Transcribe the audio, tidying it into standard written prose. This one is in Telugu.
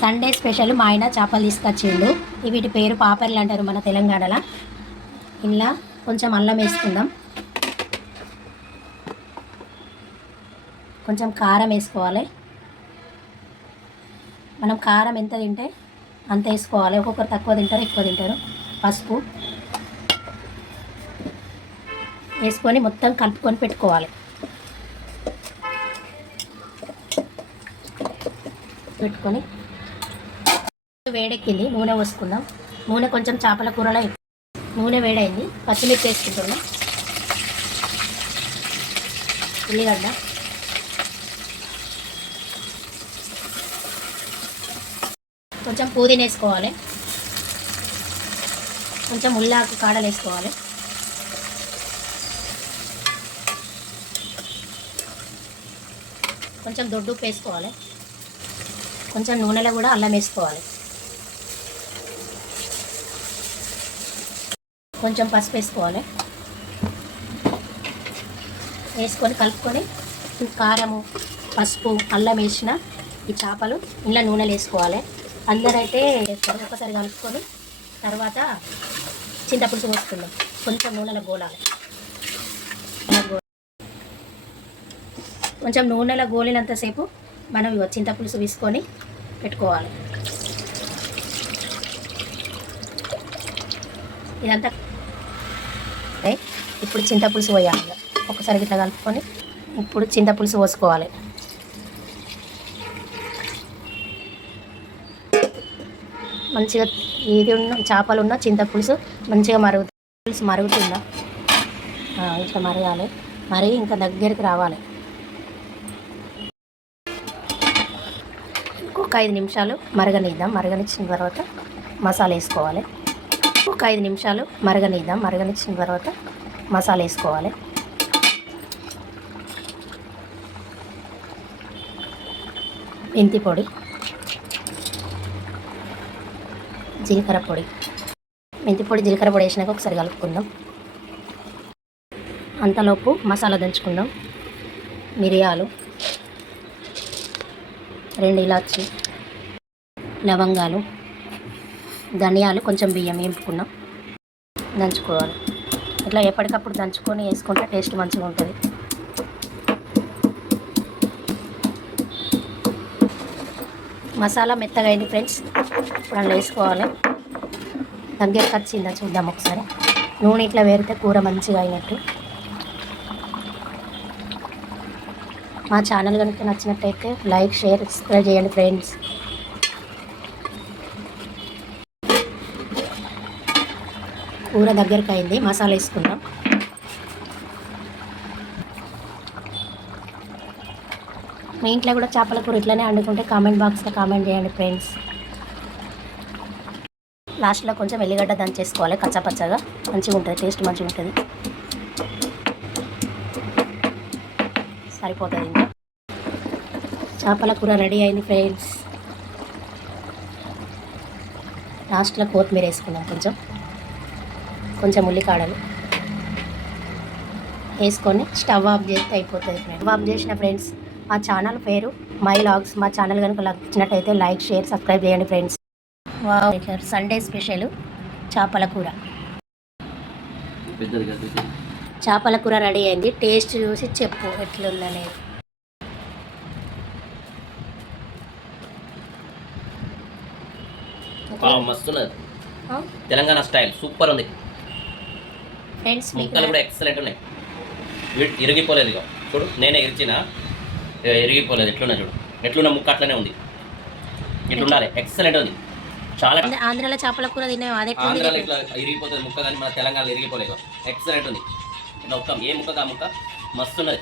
సండే స్పెషల్ మా ఆయన చేపలు తీసుకొచ్చిండు. వీటి పేరు పాపర్లు అంటారు మన తెలంగాణలో. ఇలా కొంచెం అల్లం వేసుకుందాం, కొంచెం కారం వేసుకోవాలి. మనం కారం ఎంత తింటే అంత వేసుకోవాలి. ఒక్కొక్కరు తక్కువ తింటారు, ఎక్కువ తింటారు. పసుపు వేసుకొని మొత్తం కలుపుకొని పెట్టుకోవాలి. పెట్టుకొని వేడెక్కింది, నూనె పోసుకుందాం. నూనె కొంచెం చేపల కూరలో నూనె వేడైంది. పచ్చిమిర్చి వేసుకుంటున్నాం, ఉల్లిగడ్డ, కొంచెం పుదీనా వేసుకోవాలి, కొంచెం ఉల్లాకు కాడలు వేసుకోవాలి, కొంచెం దొడ్డుప్పు వేసుకోవాలి, కొంచెం నూనెలో కూడా అల్లం వేసుకోవాలి, కొంచెం పసుపు వేసుకోవాలి. వేసుకొని కలుపుకొని కారము, పసుపు, అల్లం వేసిన ఈ చేపలు ఇలా నూనెలు వేసుకోవాలి. అందరైతే వేస్తారు. ఒకసారి కలుపుకొని తర్వాత చింతపులుసు పోసుకుందాం. కొంచెం నూనెలో గోలాలి. కొంచెం నూనెలో గోలినంతసేపు మనం చింతపులుసు తీసుకొని పెట్టుకోవాలి. ఇదంతా ఇప్పుడు చింతపులుసు పోయాలి. ఒకసారి ఇట్లా కలుపుకొని ఇప్పుడు చింతపులుసు పోసుకోవాలి. మంచిగా ఇది ఉన్న చేపలు ఉన్న చింతపులుసు మంచిగా పులుసు మరుగుతుందా ఇట్లా మరగాలి. మరి ఇంకా దగ్గరికి రావాలి. ఇంకొక 5 నిమిషాలు మరగనిద్దాం. మరగనిచ్చిన తర్వాత మసాలా వేసుకోవాలి. ఒక 5 నిమిషాలు మరగనిద్దాం. మరగనిచ్చిన తర్వాత మసాలా వేసుకోవాలి. మెంతి పొడి, జీలకర్ర పొడి. మెంతి పొడి, జీలకర్ర పొడి వేసినాక ఒకసారి కలుపుకుందాం. అంతలోపు మసాలా దంచుకుందాం. మిరియాలు, 2 ఇలాచి, లవంగాలు, ధనియాలు, కొంచెం బియ్యం వేపుకున్నాం. దంచుకోవాలి. ఇట్లా ఎప్పటికప్పుడు దంచుకొని వేసుకుంటే టేస్ట్ మంచిగా ఉంటుంది. మసాలా మెత్తగా అయింది ఫ్రెండ్స్. ఇప్పుడు అందులో వేసుకోవాలి. దగ్గరికి వచ్చిందా చూద్దాం ఒకసారి. నూనె ఇట్లా వేరితే కూర మంచిగా అయినట్టు. మా ఛానల్ కనుక నచ్చినట్టయితే లైక్, షేర్, సబ్స్క్రైబ్ చేయండి ఫ్రెండ్స్. కూర దగ్గరికి అయింది. మసాలా వేసుకుందాం. మీ ఇంట్లో కూడా చేపల కూర ఇట్లనే వండుకుంటే కామెంట్ బాక్స్లో కామెంట్ చేయండి ఫ్రెండ్స్. లాస్ట్లో కొంచెం ఎల్లిగడ్డ దంచేసుకోవాలి. కచ్చాపచ్చగా మంచిగా ఉంటుంది, టేస్ట్ మంచిగా ఉంటుంది. సరిపోతుంది. ఇంకా చేపల కూర రెడీ అయింది ఫ్రెండ్స్. లాస్ట్లో కొత్తిమీర వేసుకుందాం. కొంచెం ఉల్లికాడలు వేసుకొని స్టవ్ ఆఫ్ చేస్తే అయిపోతుంది ఫ్రెండ్స్. స్టవ్ ఆఫ్ చేసిన ఫ్రెండ్స్. మా ఛానల్ పేరు మై లాగ్స్. మా ఛానల్ కనుక నచ్చినట్టయితే లైక్, షేర్, సబ్స్క్రైబ్ చేయండి ఫ్రెండ్స్. సండే స్పెషల్ చేపల కూర. చేపల కూర రెడీ అయింది. టేస్ట్ చూసి చెప్పు ఎట్లుందనేది. మస్తున్నది. తెలంగాణ స్టైల్ సూపర్ ఉంది ఫ్రెండ్స్. ముక్కలు కూడా ఎక్సలెంట్ ఉన్నాయి. ఇరిగిపోలేదు. ఇక చూడు, నేనే ఇరిచిన ఇరిగిపోలేదు. ఎట్లున్నా చూడు, ఎట్లున్న ముక్క అట్లనే ఉంది. ఇట్లుండాలి. ఎక్సలెంట్ ఉంది. చాలా ఆంధ్రాలో చేపల కూర తినే ఆంధ్రాలో ఇట్లా ఇరిగిపోతుంది ముక్క, కానీ మన తెలంగాణలో ఇరిగిపోలేదు. ఎక్సలెంట్ ఉంది. ఇట్లా ఒక్క ఏ ముక్క కా ముక్క మస్తున్నది.